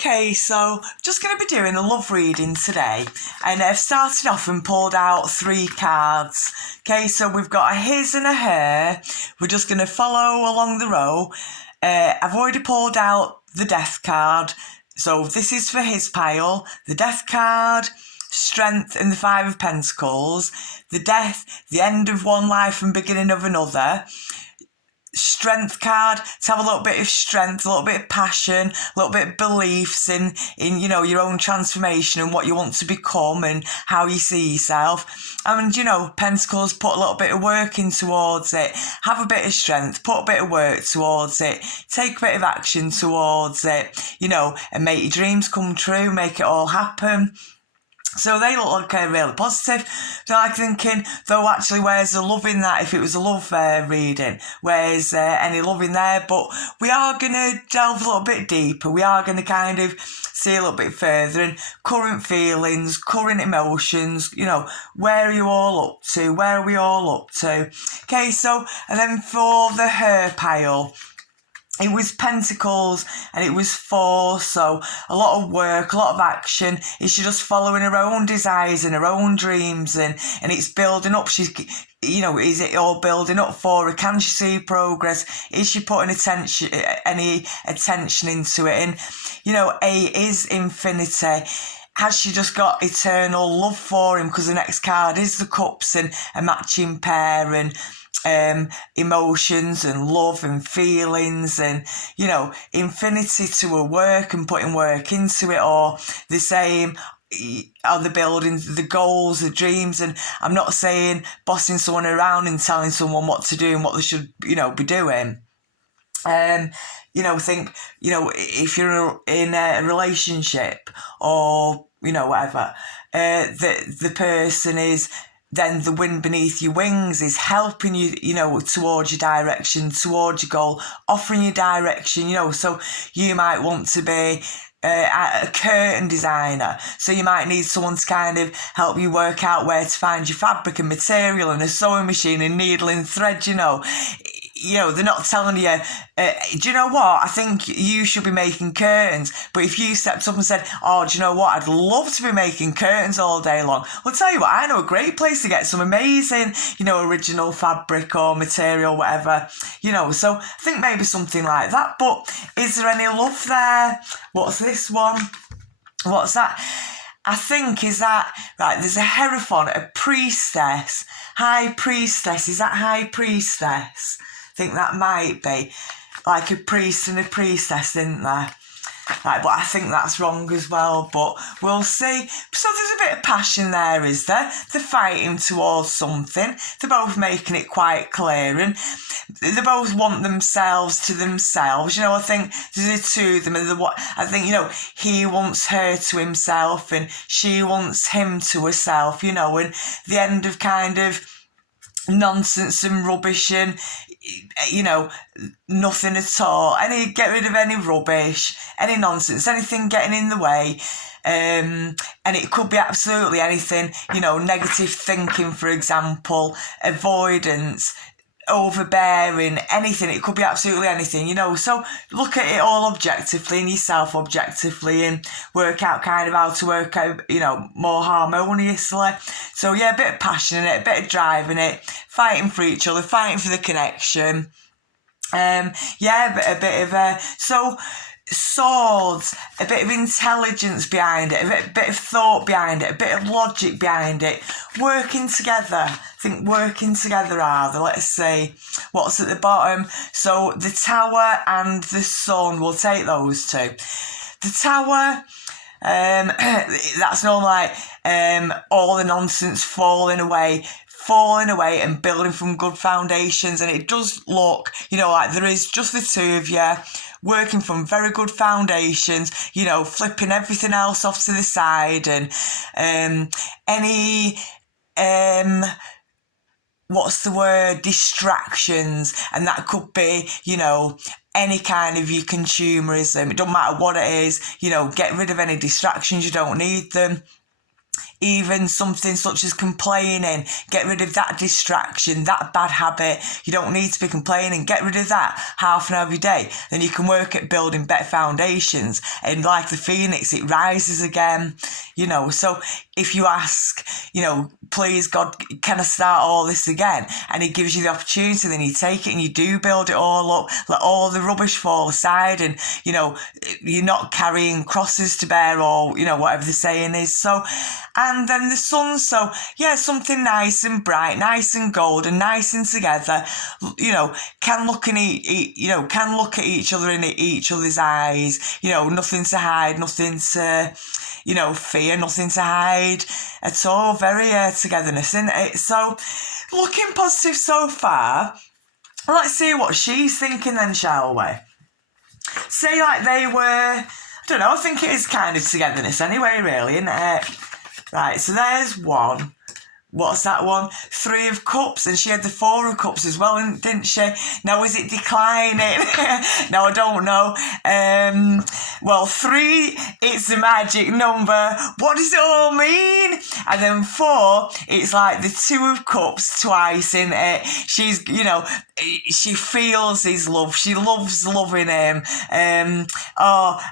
Okay, so just going to be doing a love reading today, and I've started off and pulled out 3 cards. Okay, so we've got a his and a her. We're just going to follow along the row. I've already pulled out the death card, so this is for his pile. The death card, strength, and the 5 of pentacles. The death, the end of one life and beginning of another. Strength card, to have a little bit of strength, a little bit of passion, a little bit of beliefs in your own transformation and what you want to become and how you see yourself. And pentacles, put a little bit of work in towards it, have a bit of strength, put a bit of work towards it, take a bit of action towards it, and make your dreams come true, make it all happen. So they look really positive. So I'm thinking, though, actually, where's the love in that? If it was a love reading, where's any love in there? But we are going to delve a little bit deeper. We are going to kind of see a little bit further and current feelings, current emotions, where are you all up to? Where are we all up to? Okay, so, and then for the her pile, it was pentacles and it was 4, so a lot of work, a lot of action. Is she just following her own desires and her own dreams and it's building up? She's, is it all building up for her? Can she see progress? Is she putting any attention into it? And, 8 is infinity. Has she just got eternal love for him? Because the next card is the cups and a matching pair and emotions and love and feelings and infinity to her work and putting work into it, or the same are the buildings, the goals, the dreams. And I'm not saying bossing someone around and telling someone what to do and what they should be doing. If you're in a relationship or whatever, the person is then the wind beneath your wings, is helping you, towards your direction, towards your goal, offering you direction, so you might want to be a curtain designer, so you might need someone to kind of help you work out where to find your fabric and material and a sewing machine and needle and thread. They're not telling you, do you know what, I think you should be making curtains. But if you stepped up and said, oh, do you know what, I'd love to be making curtains all day long. Well, tell you what, I know a great place to get some amazing, original fabric or material, whatever, so I think maybe something like that. But is there any love there? What's this one? What's that? I think, is that, right, there's a hierophant, a priestess, high priestess. Is that high priestess? I think that might be like a priest and a priestess, isn't there? Right, but I think that's wrong as well, but we'll see. So there's a bit of passion there, is there? They're fighting towards something. They're both making it quite clear, and they both want themselves to themselves. I think there's the two of them. I think, he wants her to himself and she wants him to herself, and the end of kind of nonsense and rubbish and nothing at all. Get rid of any rubbish, any nonsense, anything getting in the way. And it could be absolutely anything, negative thinking, for example, avoidance, overbearing, anything. It could be absolutely anything, so look at it all objectively and yourself objectively and work out kind of how to work out, more harmoniously. So yeah, a bit of passion in it, a bit of drive in it, fighting for each other, fighting for the connection. A bit of so swords, a bit of intelligence behind it, a bit of thought behind it, a bit of logic behind it, working together. I think working together are the, let's see, what's at the bottom. So the Tower and the Sun, we'll take those two. The Tower, that's normally all the nonsense falling away and building from good foundations. And it does look, like there is just the two of you working from very good foundations, flipping everything else off to the side and any what's the word, distractions, and that could be, any kind of your consumerism. It don't matter what it is, get rid of any distractions, you don't need them. even something such as complaining. Get rid of that distraction, that bad habit. You don't need to be complaining. Get rid of that half an hour every day. Then you can work at building better foundations. And like the phoenix, it rises again, you know. So if you ask, you know, please God, can I start all this again? And he gives you the opportunity, then you take it and you do build it all up. Let all the rubbish fall aside, and, you know, you're not carrying crosses to bear, or, you know, whatever the saying is. So, and then the sun, so yeah, something nice and bright, nice and golden, nice and together, you know, can look at each other in each other's eyes, you know, nothing to hide, nothing to, you know, fear, nothing to hide at all. Very togetherness, isn't it? So, looking positive so far. Let's see what she's thinking then, shall we? Say like they were, I don't know, I think it is kind of togetherness anyway, really, isn't it? Right, so there's one. What's that one? 3 of Cups, and she had the 4 of Cups as well, didn't she? Now, is it declining? No, I don't know. Well, 3, it's the magic number. What does it all mean? And then 4, it's like the 2 of Cups twice, isn't it? She's, you know, she feels his love. She loves loving him. And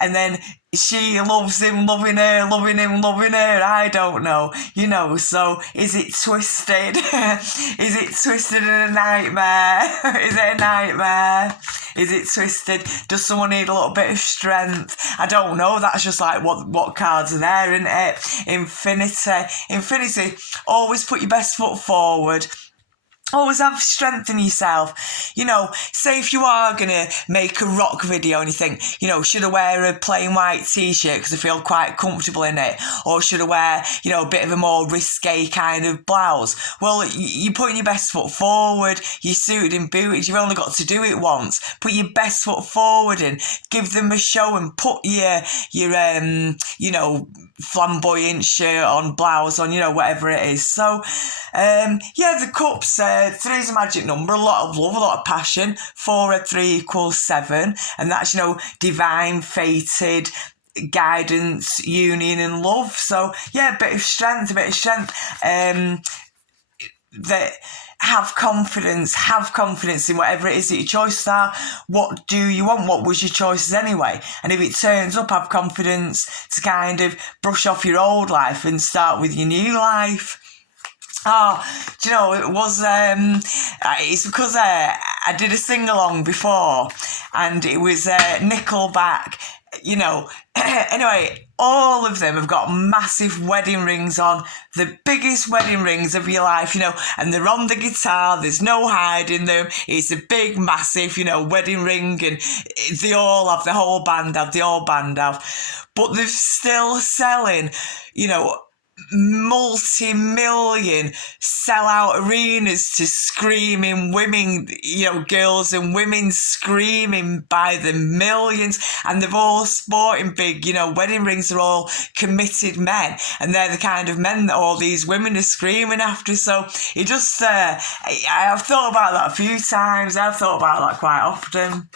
then she loves him, loving her, loving him, loving her. I don't know, you know. So is it twisted? Is it twisted in a nightmare? Is it a nightmare? Is it twisted? Does someone need a little bit of strength? I don't know. That's just like what cards are there, isn't it? Infinity. Always put your best foot forward. Always have strength in yourself. You know, say if you are going to make a rock video and you think, you know, should I wear a plain white t-shirt because I feel quite comfortable in it? Or should I wear, you know, a bit of a more risque kind of blouse? Well, you're putting your best foot forward. You're suited and booted. You've only got to do it once. Put your best foot forward and give them a show, and put your you know, flamboyant shirt on, blouse on, you know, whatever it is. So, yeah, the Cups, 3 is a magic number, a lot of love, a lot of passion. 4 and 3 equals 7, and that's, you know, divine, fated, guidance, union and love. So, yeah, a bit of strength. That have confidence in whatever it is that your choices are. What do you want? What was your choices anyway? And if it turns up, have confidence to kind of brush off your old life and start with your new life. Oh, do you know, it was, it's because I did a sing-along before, and it was Nickelback, you know. Anyway, all of them have got massive wedding rings on, the biggest wedding rings of your life, you know, and they're on the guitar, there's no hiding them, it's a big, massive, you know, wedding ring, and they all have, the whole band have, but they're still selling, you know, multi-million sell-out arenas to screaming women, you know, girls and women screaming by the millions, and they're all sporting big, you know, wedding rings. Are all committed men, and they're the kind of men that all these women are screaming after. So it just, I've thought about that a few times. I've thought about that quite often.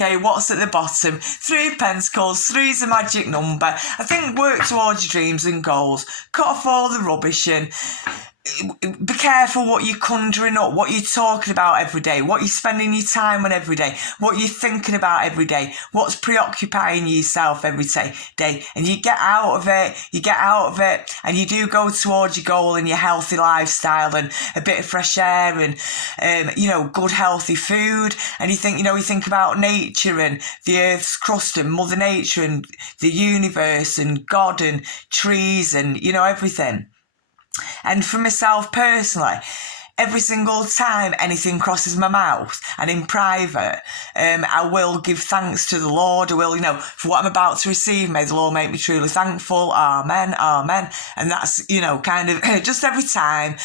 Okay, what's at the bottom? 3 of Pentacles. 3 is a magic number. I think work towards your dreams and goals. Cut off all the rubbish and be careful what you're conjuring up, what you're talking about every day, what you're spending your time on every day, what you're thinking about every day, what's preoccupying yourself every day. And you get out of it, and you do go towards your goal and your healthy lifestyle and a bit of fresh air and, you know, good healthy food. And you think about nature and the earth's crust and Mother Nature and the universe and God and trees and, you know, everything. And for myself personally, every single time anything crosses my mouth, and in private, I will give thanks to the Lord. I will, you know, for what I'm about to receive, may the Lord make me truly thankful. Amen, amen. And that's, you know, kind of just every time.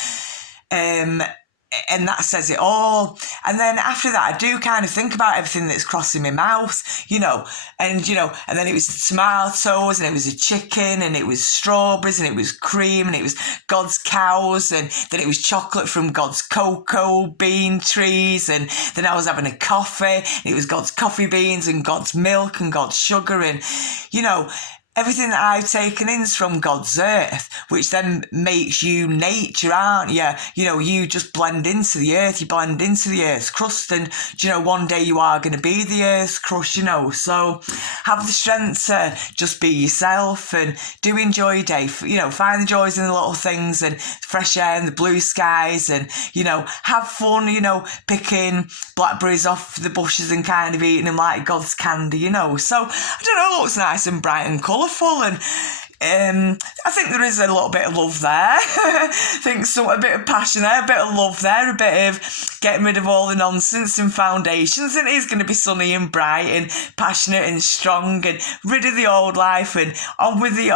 And that says it all. And then after that, I do kind of think about everything that's crossing my mouth, you know, and then it was tomatoes, and it was a chicken, and it was strawberries, and it was cream, and it was God's cows, and then it was chocolate from God's cocoa bean trees, and then I was having a coffee, and it was God's coffee beans, and God's milk, and God's sugar, and, you know, everything that I've taken in's from God's earth, which then makes you nature, aren't you? You know, you just blend into the earth, you blend into the earth's crust, and, you know, one day you are going to be the earth's crust, you know. So have the strength to just be yourself and do enjoy your day. You know, find the joys in the little things and fresh air and the blue skies, and, you know, have fun, you know, picking blackberries off the bushes and kind of eating them like God's candy, you know. So, I don't know, it looks nice and bright and colourful, and I think there is a little bit of love there. I think a bit of passion there, a bit of love there, a bit of getting rid of all the nonsense and foundations, and it is going to be sunny and bright and passionate and strong, and rid of the old life and on with the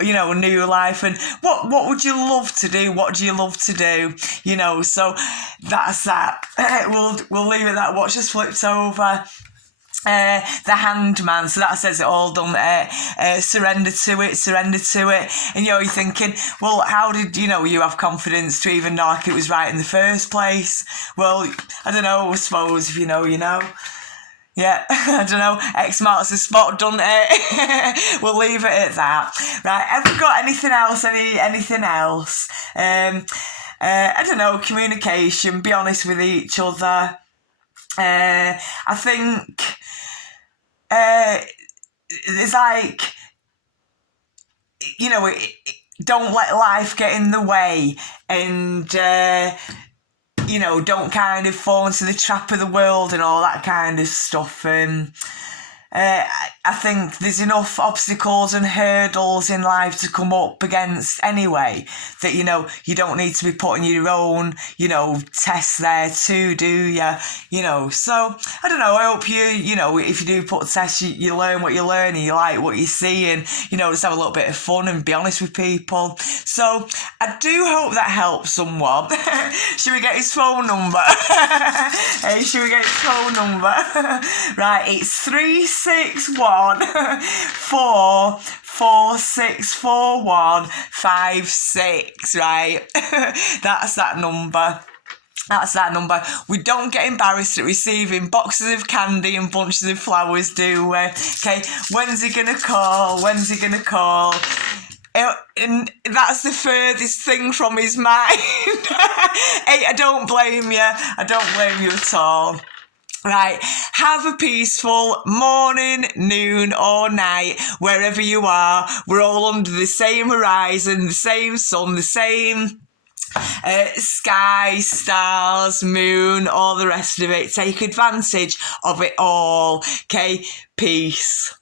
you know, new life. And what would you love to do? What do you love to do? You know, so that's that. We'll leave it at that. Watch just flipped over. The Hanged Man, so that says it all done. Surrender to it. And you know, you're thinking, well, how did, you know, you have confidence to even know like it was right in the first place? Well, I don't know, I suppose if you know, you know. Yeah, I don't know, X marks the spot, doesn't it? We'll leave it at that. Right, have we got anything else? Anything else? I don't know, communication, be honest with each other. I think it's like, you know, don't let life get in the way, and you know, don't kind of fall into the trap of the world and all that kind of stuff. I think there's enough obstacles and hurdles in life to come up against anyway, that, you know, you don't need to be putting your own, you know, tests there too, do you? You know, so, I don't know, I hope you know, if you do put tests, you learn what you learn and you like what you see, and, you know, just have a little bit of fun and be honest with people. So, I do hope that helps someone. Should we get his phone number? Hey, should we get his phone number? Right, it's 361 4464156, right? That's that number. That's that number. We don't get embarrassed at receiving boxes of candy and bunches of flowers, do we? Okay, when's he gonna call? And that's the furthest thing from his mind. Hey, I don't blame you at all. Right, have a peaceful morning, noon or night, wherever you are. We're all under the same horizon, the same sun, the same sky, stars, moon, all the rest of it. Take advantage of it all. Okay, peace.